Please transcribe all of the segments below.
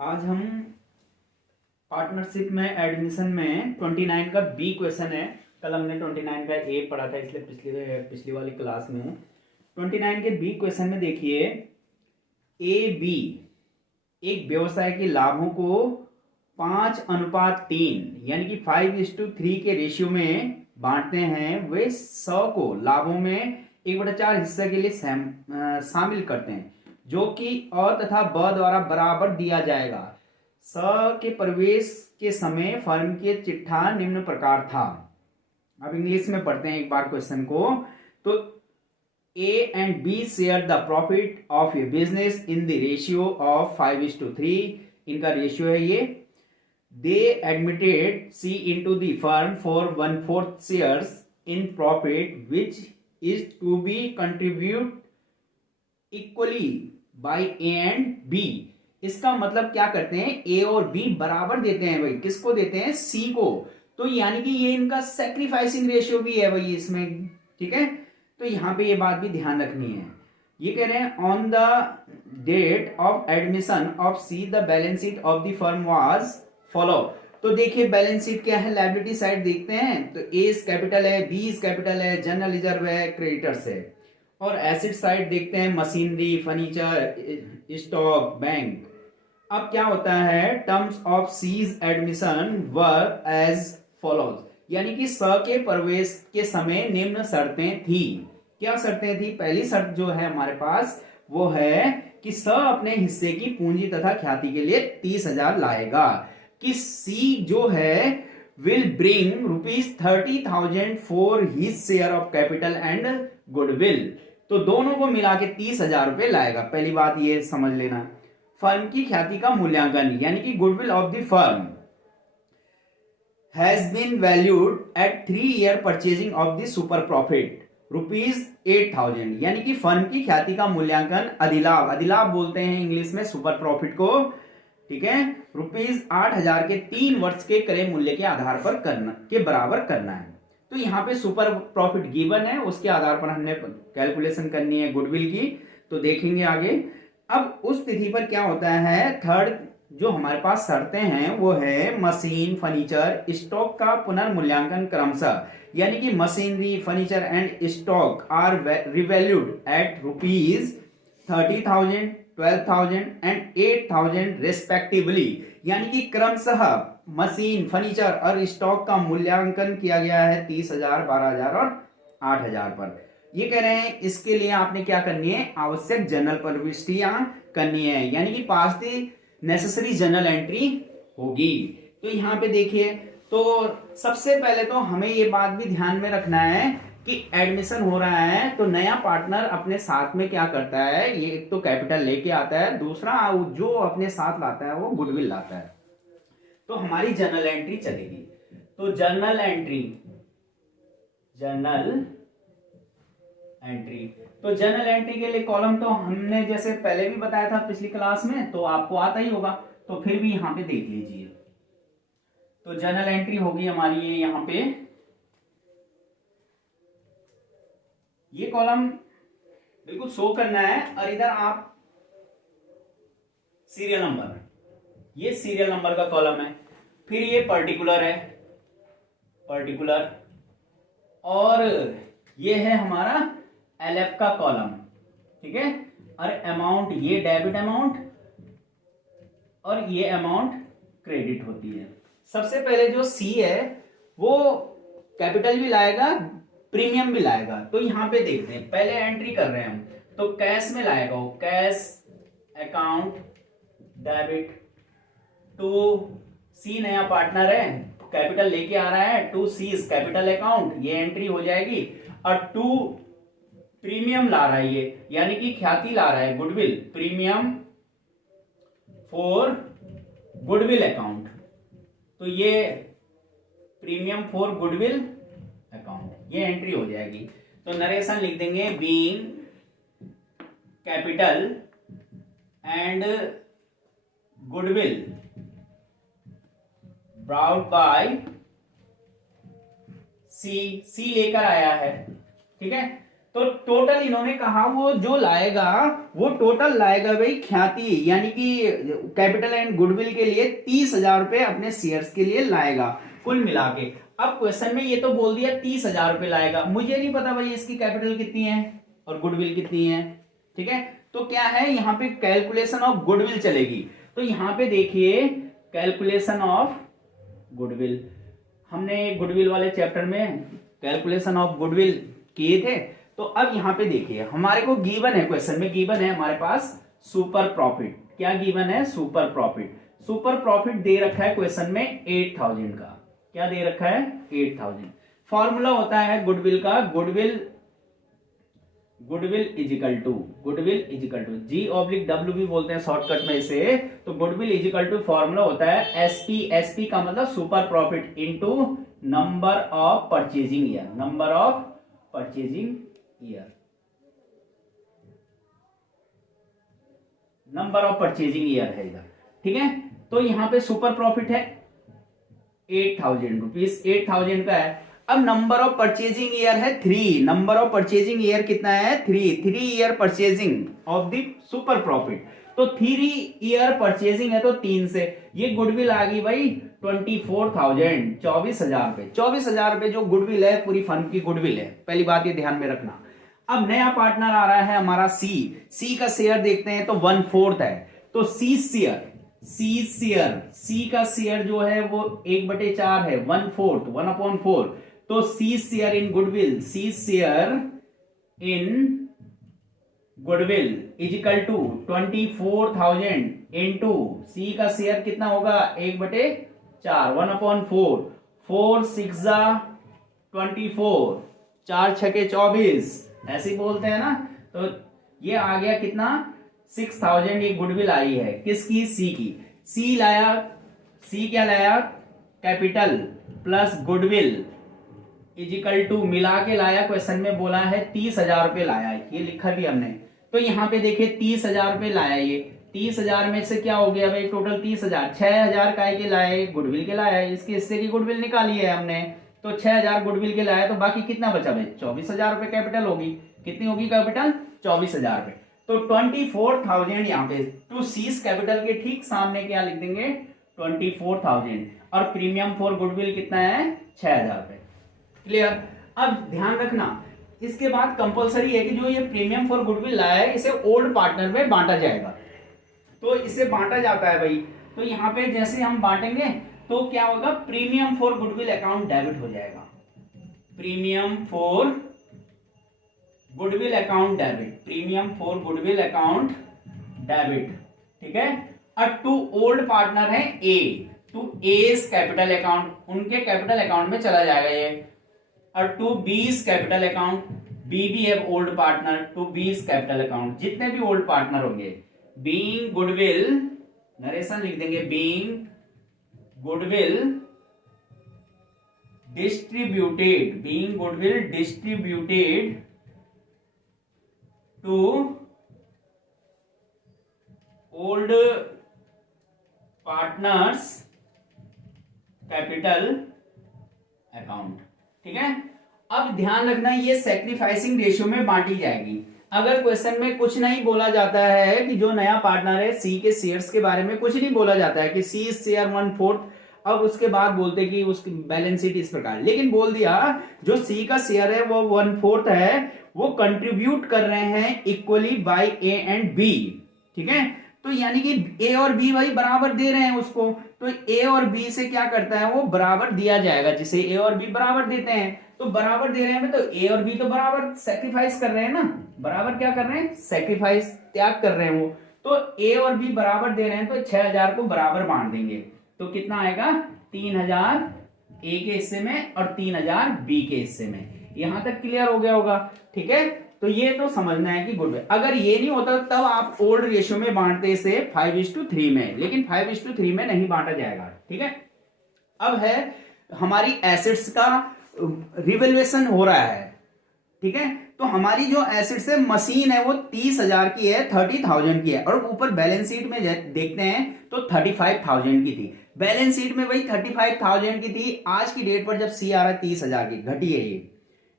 आज हम पार्टनरशिप में एडमिशन में 29 का बी क्वेश्चन है। कल हमने 29 का ए पढ़ा था, इसलिए पिछली वाली क्लास में हूँ। 29 के बी क्वेश्चन में देखिए, ए बी एक व्यवसाय के लाभों को 5:3 यानी कि 5:3 के रेशियो में बांटते हैं। वे 100 को लाभों में 1/4 हिस्से के लिए शामिल करते हैं, जो कि अ तथा ब द्वारा बराबर दिया जाएगा। स के प्रवेश के समय फर्म के चिट्ठा निम्न प्रकार था। अब इंग्लिश में पढ़ते हैं एक बार क्वेश्चन को। तो A and B share the profit of a business in the ratio of 5:3। इनका रेशियो है ये। They admitted C into the firm for 1/4 shares in profit which is to be contribute equally by A and B. इसका मतलब क्या करते हैं, ए और B बराबर देते हैं भाई। किसको देते हैं? सी को। तो यानी कि ये इनका सैक्रिफाइसिंग रेशियो भी है भाई इसमें, ठीक है। तो यहां पे ये बात भी ध्यान रखनी है। ये कह रहे हैं on the date of admission of C the balance sheet of the firm was follow. तो देखिए बैलेंस शीट क्या है, लायबिलिटी साइड देखते हैं तो ए कैपिटल है, बी कैपिटल है, जनरल रिजर्व है, क्रेडिटर्स है। और एसिड साइड देखते हैं, मशीनरी, फर्नीचर, स्टॉक, बैंक। अब क्या होता है, terms of C's admission were as follows, यानी कि स के प्रवेश के समय निम्न शर्तें थी। क्या शर्तें थी? पहली शर्त जो है हमारे पास वो है कि स अपने हिस्से की पूंजी तथा ख्याति के लिए 30,000 लाएगा। कि सी जो है will bring ₹30,000 for his share of capital and goodwill. तो दोनों को मिला के 30,000 रुपए लाएगा। पहली बात ये समझ लेना। फर्म की ख्याति का मूल्यांकन यानी कि goodwill of the firm has been valued at 3-year purchasing of the super profit ₹8,000, यानी कि फर्म की ख्याति का मूल्यांकन अधिलाभ बोलते हैं इंग्लिश में सुपर प्रॉफिट को, ठीक है, ₹8,000 के 3 वर्ष के क्रय मूल्य के आधार पर बराबर करना है। तो यहाँ पे सुपर प्रॉफिट गिवन है, उसके आधार पर हमने कैलकुलेशन करनी है गुडविल की। तो देखेंगे आगे। अब उस तिथि पर क्या होता है, थर्ड जो हमारे पास शर्तें हैं वो है मशीन, फर्नीचर, स्टॉक का पुनर्मूल्यांकन क्रमशः, यानी कि machinery, furniture and stock are revalued at ₹30,000, 12,000 and 8,000 respectively, यानी कि क्रमशः मशीन, फर्नीचर और स्टॉक का मूल्यांकन किया गया है 30,000, 12,000 और 8,000 पर। ये कह रहे हैं इसके लिए आपने क्या करनी है, आवश्यक जर्नल प्रविष्टियां करनी है, यानी कि पास दी नेसेसरी जर्नल एंट्री होगी। तो यहाँ पे देखिए, तो सबसे पहले तो हमें ये बात भी ध्यान में रखना है कि एडमिशन हो रहा है तो नया पार्टनर अपने साथ में क्या करता है, ये एक तो कैपिटल लेके आता है, दूसरा जो अपने साथ लाता है वो गुडविल लाता है। तो हमारी जर्नल एंट्री चलेगी। तो जर्नल एंट्री, तो जर्नल एंट्री के लिए कॉलम तो हमने जैसे पहले भी बताया था पिछली क्लास में, तो आपको आता ही होगा, तो फिर भी यहां पे देख लीजिए। तो जर्नल एंट्री होगी हमारी ये यहां पे, ये कॉलम बिल्कुल शो करना है। और इधर आप सीरियल नंबर, ये सीरियल नंबर का कॉलम है। फिर ये पर्टिकुलर है, पर्टिकुलर, और ये है हमारा LF का कॉलम, ठीक है। और अमाउंट, ये डेबिट अमाउंट और ये अमाउंट क्रेडिट होती है। सबसे पहले जो C है वो कैपिटल भी लाएगा, प्रीमियम भी लाएगा। तो यहां पे देखते हैं, पहले एंट्री कर रहे हैं हम, तो कैश में लाएगा वो, cash account debit to C, नया पार्टनर है, कैपिटल लेके आ रहा है, टू C कैपिटल अकाउंट, ये एंट्री हो जाएगी। और टू प्रीमियम ला रहा है ये, यानी कि ख्याति ला रहा है, goodwill, premium for goodwill account, तो ये प्रीमियम फॉर गुडविल अकाउंट, ये एंट्री हो जाएगी। तो नरेशन लिख देंगे, being capital and goodwill brought by C लेकर आया है, ठीक है। तो टोटल इन्होंने कहा वो जो लाएगा वो टोटल लाएगा भाई ख्याति यानी कि कैपिटल एंड गुडविल के लिए 30,000 रुपए अपने शेयर्स के लिए लाएगा कुल मिला के। अब क्वेश्चन में ये तो बोल दिया 30,000 रुपए लाएगा, मुझे नहीं पता भाई इसकी कैपिटल कितनी है और गुडविल कितनी है। ठीक है, तो क्या है यहाँ पे कैलकुलेशन ऑफ गुडविल चलेगी। तो यहाँ पे देखिए कैलकुलेशन ऑफ गुडविल, हमने गुडविल वाले चैप्टर में कैलकुलेशन ऑफ गुडविल किए थे। तो अब यहाँ पे देखिए हमारे को गिवन है, क्वेश्चन में गिवन है हमारे पास सुपर प्रॉफिट। क्या गिवन है? Super profit. सुपर प्रॉफिट दे रखा है क्वेश्चन में 8,000 का। क्या दे रखा है? 8,000। फॉर्मूला होता है गुडविल का, गुडविल इजिकल टू G/W भी बोलते हैं शॉर्टकट में इसे। तो गुडविल इजिकल टू फॉर्मूला होता है SP का मतलब super profit into number of purchasing year, number of purchasing year, number of purchasing year है इधर। ठीक है, तो यहां पे सुपर प्रॉफिट है 8,000 रुपीज, 8,000 का है। अब नंबर ऑफ परचेजिंग ईयर है 3, नंबर ऑफ परचेजिंग ईयर कितना है? 3 year purchasing of the super profit. तो 3 ईयर परचेजिंग है तो 3 से ये गुडविल आ गई भाई 24,000, 24,000 रुपए। 24,000 रुपए जो गुडविल है पूरी फर्म की गुडविल है, पहली बात ये ध्यान में रखना। अब नया पार्टनर आ रहा है हमारा सी का शेयर देखते हैं तो 1/4 है। तो सी का शेयर जो है वो 1/4 है, 1/4, 1/4। तो C share in goodwill, C share in goodwill is equal to 24,000 into C का शेयर कितना होगा? 1/4, 1/4, 4 6 24, 4 6 24, ऐसे बोलते हैं ना। तो ये आ गया कितना? 6,000 ये गुडविल आई है किसकी? सी की। सी लाया, सी क्या लाया? Capital plus goodwill is equal to मिला के लाया, क्वेश्चन में बोला है 30,000 रुपए लाया, ये लिखा भी हमने। तो यहाँ पे देखिए 30,000 रुपए लाया, ये 30,000 में से क्या हो गया भाई? टोटल 30,000, 6,000 काय के लाए? गुडविल के लाया, इसके हिस्से की गुडविल निकाली है हमने। तो 6,000 गुडविल के लाया, तो बाकी कितना बचा भाई? 24,000 रुपए कैपिटल होगी। कितनी होगी कैपिटल? 24,000 रुपए। तो 24,000 यहाँ पे टू सीज कैपिटल के ठीक सामने क्या लिख देंगे? 24,000। और प्रीमियम फॉर गुडविल कितना है? 6,000 रुपए। क्लियर? अब ध्यान रखना, इसके बाद कंपलसरी है कि जो ये प्रीमियम फॉर गुडविल लाया है इसे ओल्ड पार्टनर में बांटा जाएगा। तो इसे बांटा जाता है भाई। तो यहाँ पे जैसे हम बांटेंगे तो क्या होगा? Premium for goodwill account debit हो जाएगा, premium for goodwill account debit, premium for goodwill account debit. ठीक है, अब टू ओल्ड पार्टनर है ए, टू एस कैपिटल अकाउंट, उनके कैपिटल अकाउंट में चला जाएगा ये। और to B's capital account, B भी है old partner, to B's capital account, जितने भी ओल्ड पार्टनर होंगे। बीइंग गुडविल, नरेशन लिख देंगे, being goodwill distributed, being goodwill distributed to old partners capital account. ठीक है, अब ध्यान रखना ये सैक्रिफाइसिंग रेशियो में बांटी जाएगी। अगर क्वेश्चन में कुछ नहीं बोला जाता है कि जो नया पार्टनर है सी के शेयर्स के बारे में कुछ नहीं बोला जाता है कि सी शेयर 1/4, अब उसके बाद बोलते कि उसकी बैलेंस शीट इस प्रकार, लेकिन बोल दिया जो सी का शेयर है वो 1/4 है, वो कंट्रीब्यूट कर रहे हैं equally by A and B. ठीक है, तो यानी कि ए और बी भाई बराबर दे रहे हैं उसको, तो ए और बी से क्या करता है वो बराबर दिया जाएगा, जिसे ए और बी बराबर देते हैं। तो बराबर दे रहे हैं तो ए और बी तो बराबर सैक्रिफाइस कर रहे हैं ना, बराबर क्या कर रहे हैं? सैक्रिफाइस, त्याग कर रहे हैं वो। तो ए और बी बराबर दे रहे हैं तो 6,000 को बराबर बांट देंगे। तो कितना आएगा? 3,000 ए के हिस्से में और 3,000 बी के हिस्से में। यहां तक क्लियर हो गया होगा? ठीक है, तो ये तो समझना है कि गुडविल, अगर ये नहीं होता तब आप ओल्ड रेशियो में बांटते इसे 5:3 में, लेकिन 5:3 में नहीं बांटा जाएगा। ठीक है, अब है हमारी एसेट्स का रिवैल्यूएशन हो रहा है। ठीक है, तो हमारी जो एसेट्स है, मशीन है वो 30,000 की है, 30,000 की है, और ऊपर बैलेंस शीट में देखते हैं तो 35,000 की थी। बैलेंस शीट में वही 35,000 की थी, आज की डेट पर जब सी आ रहा है 30,000 की, घटी है ये।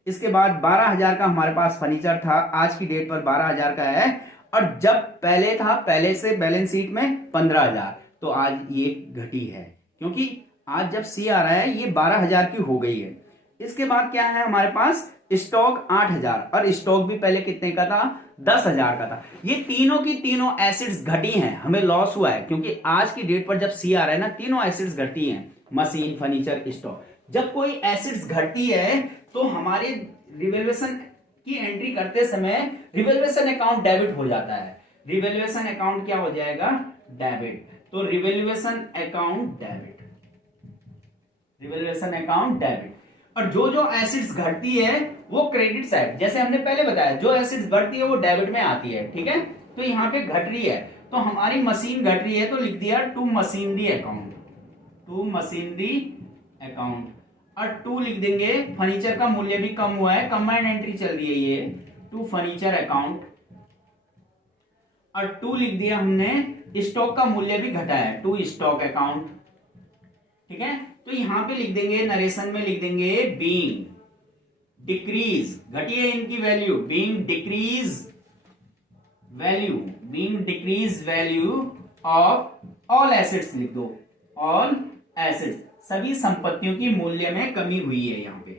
इसके बाद 12,000 का हमारे पास फर्नीचर था, आज की डेट पर 12,000 का है। और जब पहले था, पहले से बैलेंस शीट में 15,000, तो आज ये घटी है, क्योंकि आज जब सी आ रहा है ये 12,000 की हो गई है। इसके बाद क्या है हमारे पास, स्टॉक 8,000, और स्टॉक भी पहले कितने का था, 10,000 का था। ये तीनों की तीनों एसिड्स घटी हैं, हमें लॉस हुआ है, क्योंकि आज की डेट पर जब सी आ रहा है ना, तीनों एसिड्स घटी हैं, मशीन, फर्नीचर, स्टॉक। जब कोई एसिड्स घटती है तो हमारे रिवैल्यूएशन की एंट्री करते समय रिवैल्यूएशन अकाउंट डेबिट हो जाता है। रिवैल्यूएशन अकाउंट क्या हो जाएगा, डेबिट। तो revaluation account debit, revaluation account debit. और जो जो एसिड्स घटती है वो क्रेडिट साइड, जैसे हमने पहले बताया, जो एसिड्स बढ़ती है वो डेबिट में आती है, ठीक है। तो यहाँ पे घट रही है, तो हमारी मशीन घट रही है, तो लिख दिया to machinery account, to machinery account. और टू लिख देंगे, फर्नीचर का मूल्य भी कम हुआ है, कंबाइंड एंट्री चल रही है ये, टू फर्नीचर अकाउंट। और टू लिख दिया हमने, स्टॉक का मूल्य भी घटा है, टू स्टॉक अकाउंट, ठीक है। तो यहां पे लिख देंगे, नरेशन में लिख देंगे बीइंग डिक्रीज, घटी है इनकी value, being decrease value, being decrease value of all assets लिख दो, ऑल एसेट्स, सभी संपत्तियों की मूल्य में कमी हुई है यहाँ पे,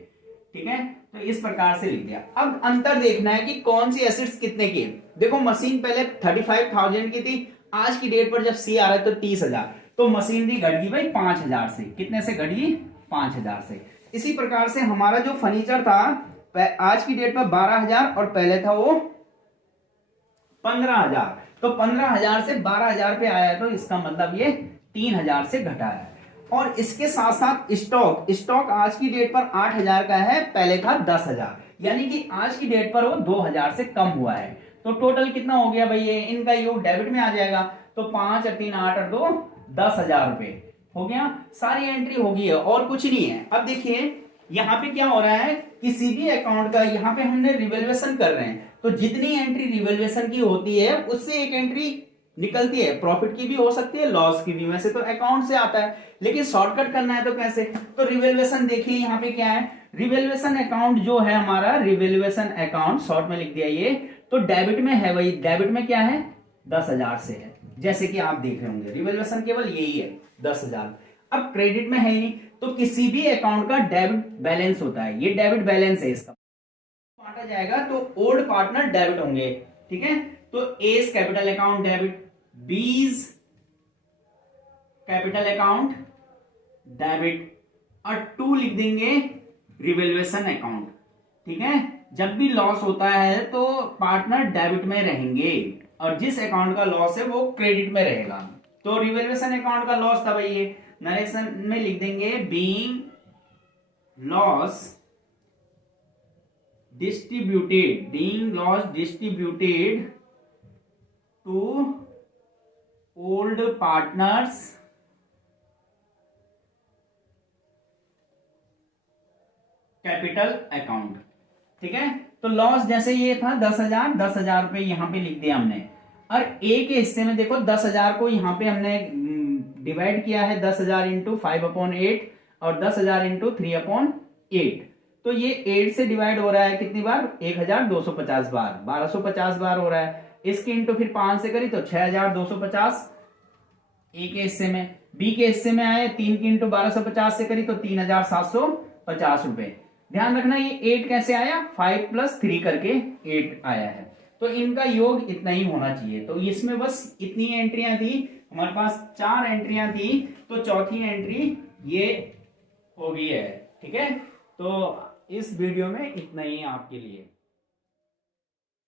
ठीक है। तो इस प्रकार से लिख दिया। अब अंतर देखना है कि कौन सी एसेट्स कितने की है। देखो मशीन पहले 35,000 की थी, आज की डेट पर जब सी आ रहा है तो 30,000, तो मशीनरी घट गई भाई 5,000 से, कितने से घट गई, 5,000 से। इसी प्रकार से हमारा जो फर्नीचर था आज की डेट पर 12,000 और पहले था वो 15,000, तो 15,000 से 12,000 पे आया, तो इसका मतलब ये 3,000 से घटा है। और इसके साथ साथ स्टॉक, स्टॉक आज की डेट पर 8,000 का है, पहले था 10,000, यानी कि आज की डेट पर वो 2,000 से कम हुआ है। तो टोटल कितना हो गया भाई, ये इनका योग डेबिट में आ जाएगा, तो 5 और 3 8 और 2 10,000 रुपए हो गया, सारी एंट्री हो गई है और कुछ नहीं है। अब देखिए यहाँ पे क्या हो रहा है, किसी भी अकाउंट का यहाँ पे हमने रिवैल्यूएशन कर रहे हैं, तो जितनी एंट्री रिवैल्यूएशन की होती है उससे एक एंट्री निकलती है, प्रॉफिट की भी हो सकती है, लॉस की भी, वैसे तो अकाउंट से आता है, लेकिन शॉर्टकट करना है तो कैसे। तो रिवैल्यूएशन देखिए यहाँ पे क्या है, रिवैल्यूएशन अकाउंट जो है हमारा, रिवैल्यूएशन अकाउंट शॉर्ट में लिख दिया ये, तो डेबिट में है, वही डेबिट में क्या है, 10,000 से है, जैसे कि आप देख रहे होंगे, रिवैल्यूएशन केवल यही है 10,000। अब क्रेडिट में है ही नहीं, तो किसी भी अकाउंट का डेबिट बैलेंस होता है, ये डेबिट बैलेंस है, इसका बांटा जाएगा तो ओल्ड पार्टनर डेबिट होंगे, ठीक है। तो एस कैपिटल अकाउंट डेबिट, बीज कैपिटल अकाउंट डेबिट, और टू लिख देंगे रिवैल्यूएशन अकाउंट, ठीक है। जब भी लॉस होता है तो पार्टनर डेबिट में रहेंगे, और जिस अकाउंट का लॉस है वो क्रेडिट में रहेगा। तो रिवैल्यूएशन अकाउंट का लॉस था भाई ये, नरेशन में लिख देंगे being loss distributed, being loss distributed to old partners capital account, ठीक है। तो लॉस जैसे ये था 10,000 रुपए यहां पे लिख दिया हमने, और ए के हिस्से में देखो 10,000 को यहां पे हमने डिवाइड किया है, 10,000 इंटू 5/8 और 10,000 इंटू 3/8, तो ये 8 से डिवाइड हो रहा है कितनी बार, 1,250 बार, 1,250 बार हो रहा है। इसके इंटू फिर 5 से करी तो 6,250 ए के हिस्से में, बी के हिस्से में आए 3 की इंटू 1,250 से करी तो 3,750 रुपए। ध्यान रखना ये 8 कैसे आया, 5 + 3 करके 8 आया है, तो इनका योग इतना ही होना चाहिए। तो इसमें बस इतनी एंट्रियां थी, हमारे पास 4 एंट्रियां थी, तो चौथी एंट्री ये हो गई है, ठीक है। तो इस वीडियो में इतना ही आपके लिए।